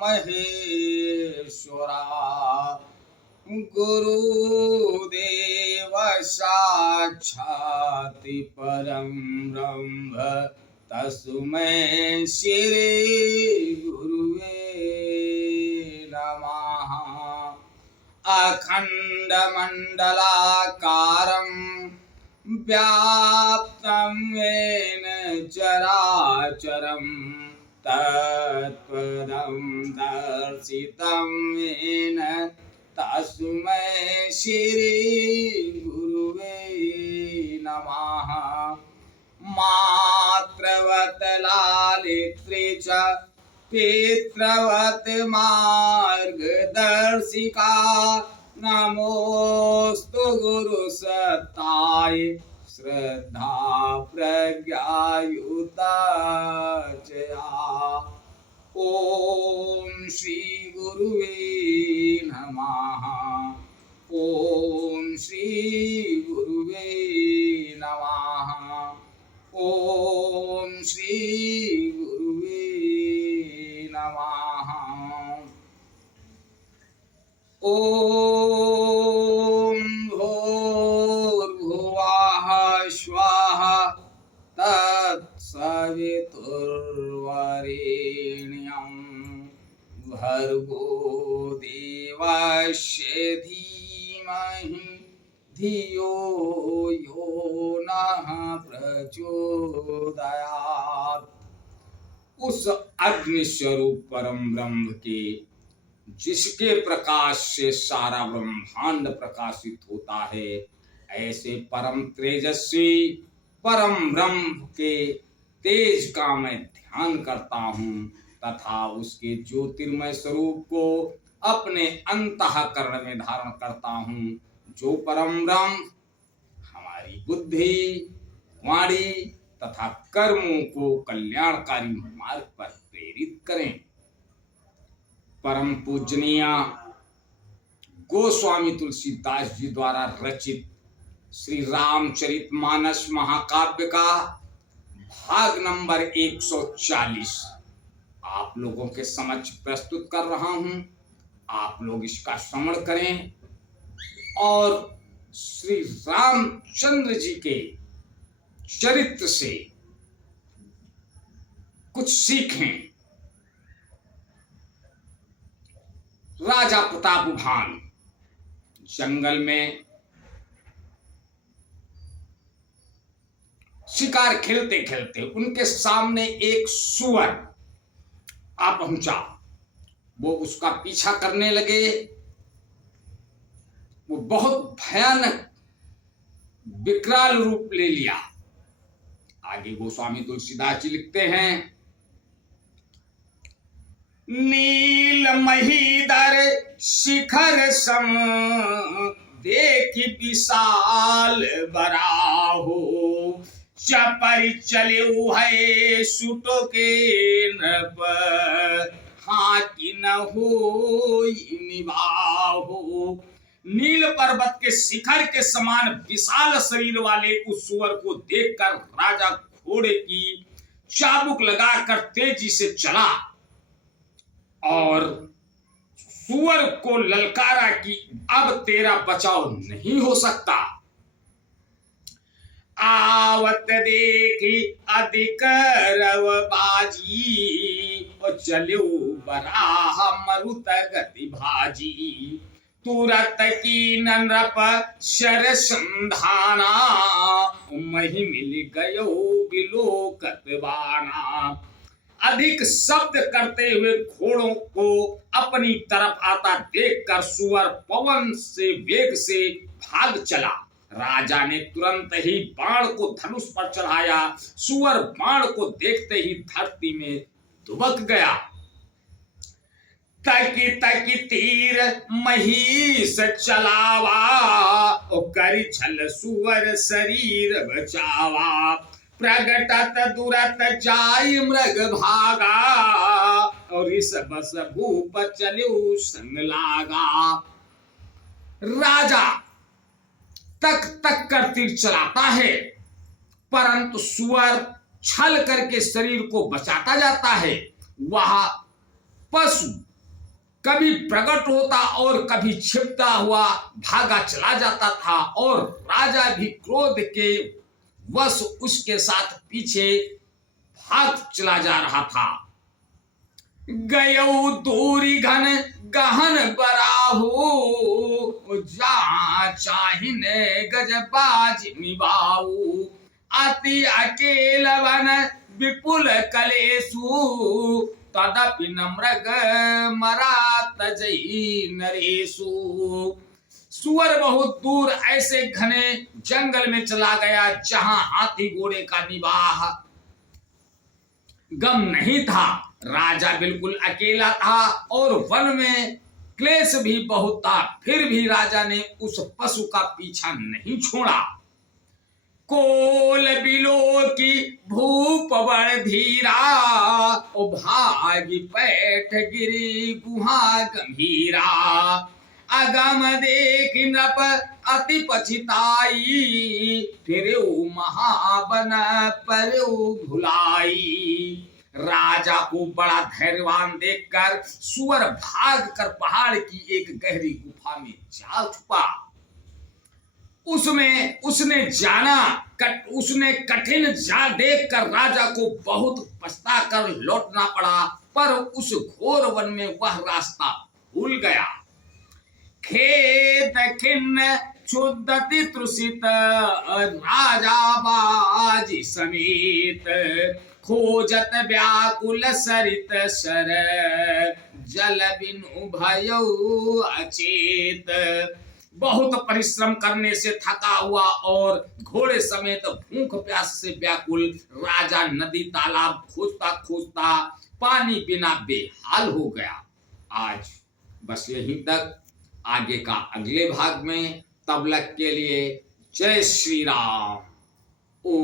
महेश्वरा गुरुदेव साक्षात् परं ब्रह्म तस्मै श्री गुरुवे नमः। अखण्डमण्डलाकारं व्याप्तं येन चराचरं तत्पदं दर्शितं येन तस्मै श्री गुरुवे नमः। मातृवत् लालित्री च पितृवत् मार्गदर्शिका नमोस्तु गुरुसत्ताय श्रद्धा प्रज्ञायुता चया। ओम श्री गुरुवे नमः। ओम श्री गुरुवे नमः। ओम श्री गुरुवे नमः। ओम भूर्भुवः स्वः तत्सवितुर्वरेण्यं भर्गो देवस्य धीमहि धियो यो नः प्रचोदयात्। उस अग्नि स्वरूप परम ब्रह्म के जिसके प्रकाश से सारा ब्रह्मांड प्रकाशित होता है, ऐसे परम तेजस्वी परम ब्रह्म के तेज का मैं ध्यान करता हूँ तथा उसके ज्योतिर्मय स्वरूप को अपने अंतःकरण में धारण करता हूँ। जो परम ब्रह्म हमारी बुद्धि, वाणी तथा कर्मों को कल्याणकारी मार्ग पर प्रेरित करें। परम पूजनीय गोस्वामी तुलसीदास जी द्वारा रचित श्री रामचरितमानस महाकाव्य का भाग नंबर 140 आप लोगों के समक्ष प्रस्तुत कर रहा हूं। आप लोग इसका श्रवण करें और श्री रामचंद्र जी के चरित्र से कुछ सीखें। राजा प्रतापभान जंगल में शिकार खेलते खेलते उनके सामने एक सुअर आ पहुंचा। वो उसका पीछा करने लगे। वो बहुत भयानक विकराल रूप ले लिया। आगे गोस्वामी तुलसीदास जी लिखते हैं, नील महीधर शिखर सम देखि विशाल बराहो चपर चले है सुटो के नृप हाथी न हो निभाहो। नील पर्वत के शिखर के समान विशाल शरीर वाले उस सुअर को देखकर राजा घोड़े की चाबुक लगाकर तेजी से चला और सुअर को ललकारा कि अब तेरा बचाव नहीं हो सकता। आवत देखी अधिक रवबाजी और चलो बराह मरुत गति भाजी। तुरत की नृप शर संधाना मही मिल गयो बिलोकत बाना। अधिक शब्द करते हुए घोड़ों को अपनी तरफ आता देखकर सुअर पवन से वेग से भाग चला। राजा ने तुरंत ही बाण को धनुष पर चढ़ाया। सुअर बाण को देखते ही धरती में दुबक गया। तकी तकी तीर महिष चलावा ओ करी छल सुअर शरीर बचावा। प्रगटत दुरत जाय मृग भागा और इस बस भूप चलो संग लागा। राजा तक तक कर तीर चलाता है परंतु सुअर छल करके शरीर को बचाता जाता है। वह पशु कभी प्रकट होता और कभी छिपता हुआ भागा चला जाता था और राजा भी क्रोध के वश उसके साथ पीछे भाग चला जा रहा था। गयो दूरी घन गहन बराहु जहाँ चाहिने गजबाज निभाऊ अति अकेल वन विपुल कलेसु तदपि नम्रग मरा तजई नरेशु। सुअर बहुत दूर ऐसे घने जंगल में चला गया जहां हाथी घोड़े का निवाह गम नहीं था। राजा बिल्कुल अकेला था और वन में क्लेश भी बहुत था, फिर भी राजा ने उस पशु का पीछा नहीं छोड़ा। कोल बिलो की भूप बड़ धीरा ओ भागी पैठ गिरी गुहा गंभीरा अगम देख नप अति पछिताई फिर महाबन पर भुलाई। राजा को बड़ा धैर्यवान देखकर सुअर भागकर पहाड़ की एक गहरी गुफा में जा छुपा। उसमें उसने कठिन जा देखकर राजा को बहुत पछता कर लौटना पड़ा, पर उस घोर वन में वह रास्ता भूल गया। खेत खिन्न क्षुद्धति तृषित राजा बाजी समेत खोजत व्याकुल सरित सर जल बिनु भयउ अचेत। बहुत परिश्रम करने से थका हुआ और घोड़े समेत भूख प्यास से व्याकुल राजा नदी तालाब खोजता खोजता पानी बिना बेहाल हो गया। आज बस यहीं तक, आगे का अगले भाग में। तब तक के लिए जय श्री राम। ओ